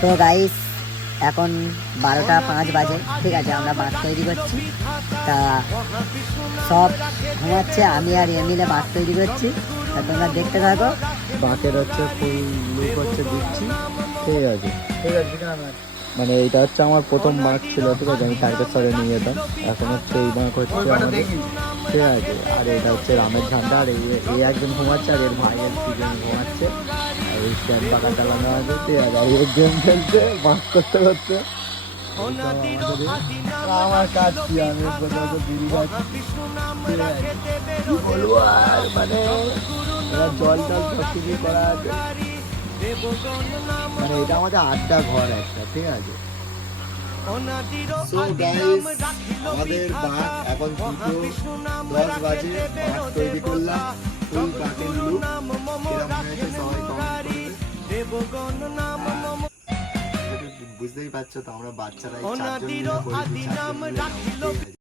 তো গাইস এখন 12টা 5 বাজে, ঠিক আছে, আমরা বাঁশ তৈরি করছি। তা সব ঘুমাচ্ছে, আমি আর মিলে বাঁশ তৈরি করছি। তা তোমরা দেখতে থাকো। বাঁকের হচ্ছে ফুল লুক হচ্ছে দিচ্ছি, ঠিক আছে। মানে এইটা হচ্ছে আমার প্রথম বাঁক ছিল, ঠিক আছে, আমি তারকেশ্বরে নিয়ে যেতাম। এখন হচ্ছে এই বাঁক হচ্ছে আমাদের, ঠিক আছে। আর এটা হচ্ছে রামের ঝান্ডা, আর এই একজন ঘুমাচ্ছে, আর এর ভাই আর তিনজন ঘুমাচ্ছে। আর এই স্ট্যান্ড পাকা চালানো আছে, ঠিক আছে। আর এই গেম খেলছে বাঁক করতে করতে। আমার কাজ কি, আমি কোথাও বিড়ি খাচ্ছি, কি বলবো আর, মানে জল টল সব কিছু করা আছে। মানে এটা আমাদের আড্ডা ঘর একটা, ঠিক আছে। So guys, আমাদের বাঁক এখন 2:10 বাজে, বাঁক তৈরি করলাম, ফুল বাঁকের লুক কিরম হয়েছে সবাই কমেন্ট করবে। বুঝতেই পারছো তো, আমরা বাচ্চারা এই 4 জন মিলে করেছি, 4 জন মিলে